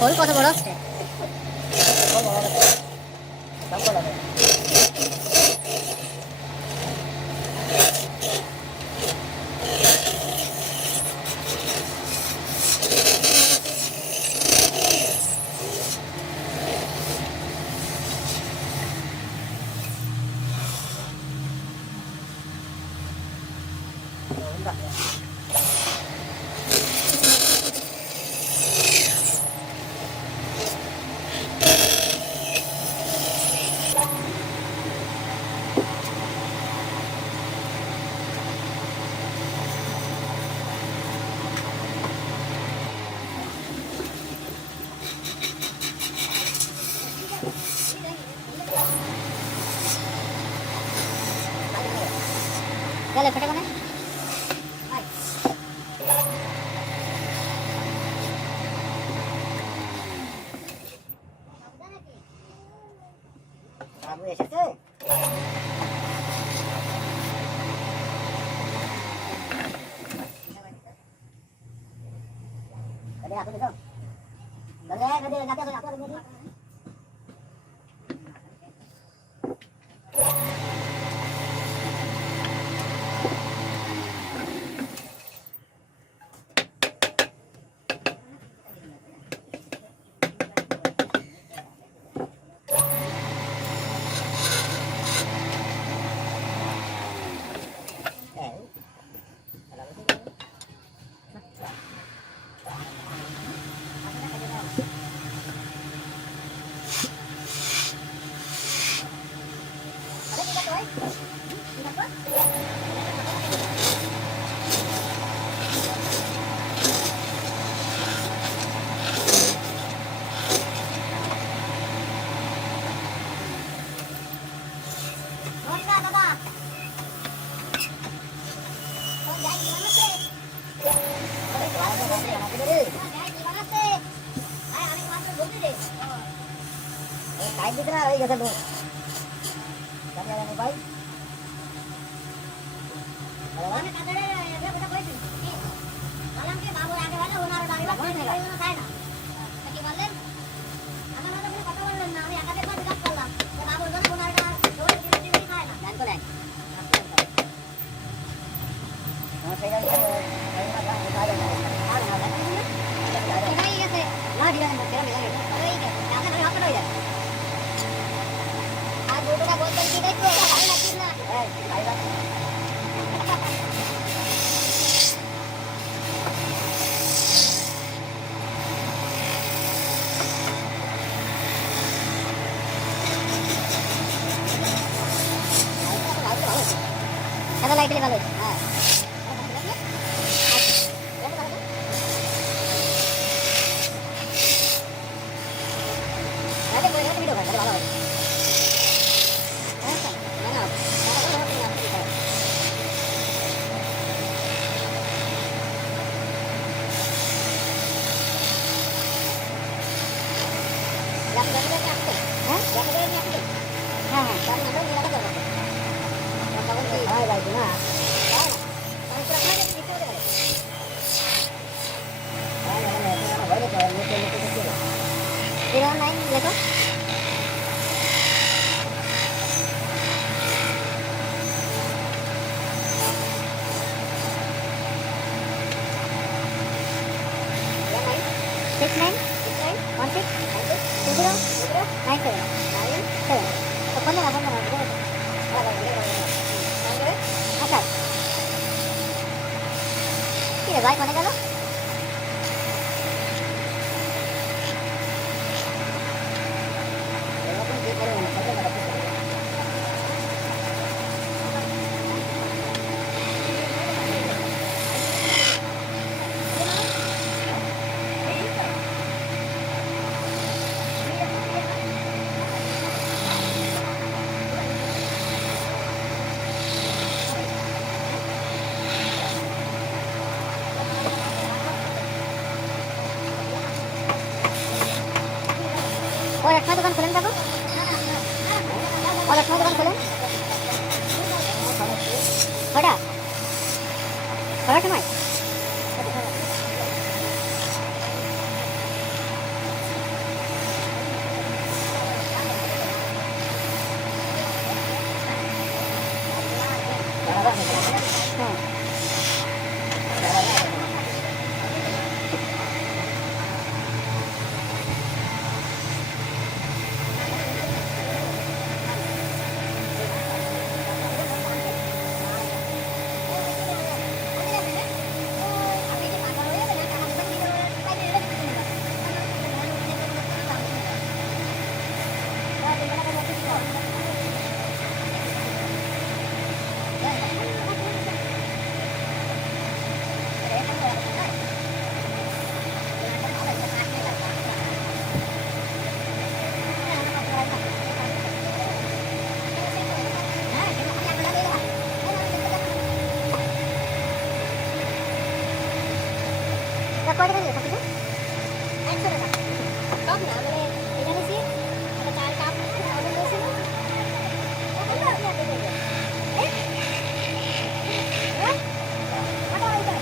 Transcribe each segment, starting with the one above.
খোল কত বড় হচ্ছে। चलो फटे बने बाबू এসেছে अरे आप देखो चले कदे जाते हो आप लोग टाइम कितना है ये सब क्या है भाई मैंने कदड़े ये बेटा कोई नहीं मालूम के बाबू आगे वाला होना डाली बात नहीं ना खाए ना कि बोले हमें मतलब मैंने पता बोलना ना मैं आगे बात कर ला तो बाबू दोनों होना डाल दो दिन खाए ना जान को ले हां सही है कहीं ना कहीं उठा लेना हां ना नहीं ऐसे ना दिया ना तेरा मिला अरे ये क्या ना यहां पर हो जाए बोलो का बोल करके देखो भाई ना कितना है भाई का ada light ले वाले हां अरे कोई ना वीडियो कर वाला भाई कोने गलो और अच्छा दुकान खोलें बाबू और अच्छा दुकान खोलें बड़ा बड़ा समय কয় টাকা দিলে? 100 টাকা। সব না মানে এটা নিছি, একটা চার কাপ অর্ডার করেছিল। এখন তো আপনি আপনি করবেন। হ্যাঁ? হ্যাঁ? কত হইছে?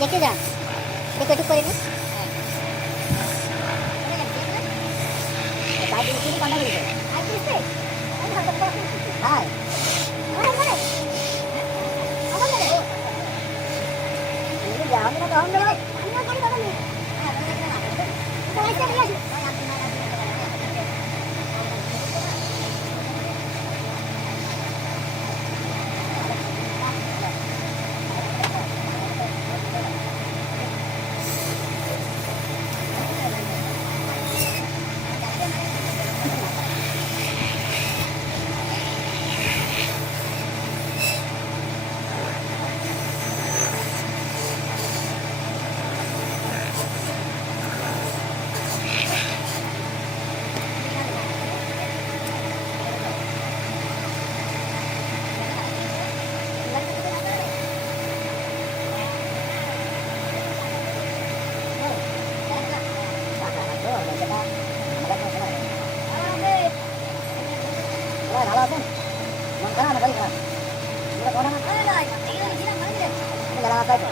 দেখে যা, দেখো একটু করে নি। ভালো আছেন? মন খারাপ না শরীর খারাপ? গেলাম আপনার তো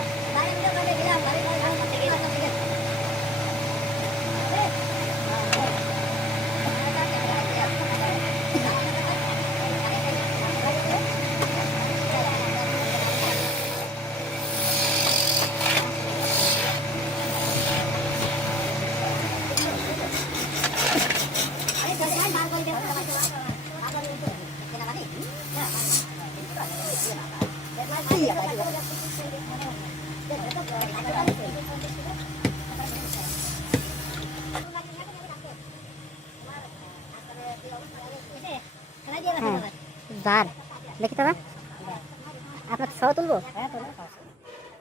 বার দেখি তবে আপনাকে সহ তুলবো।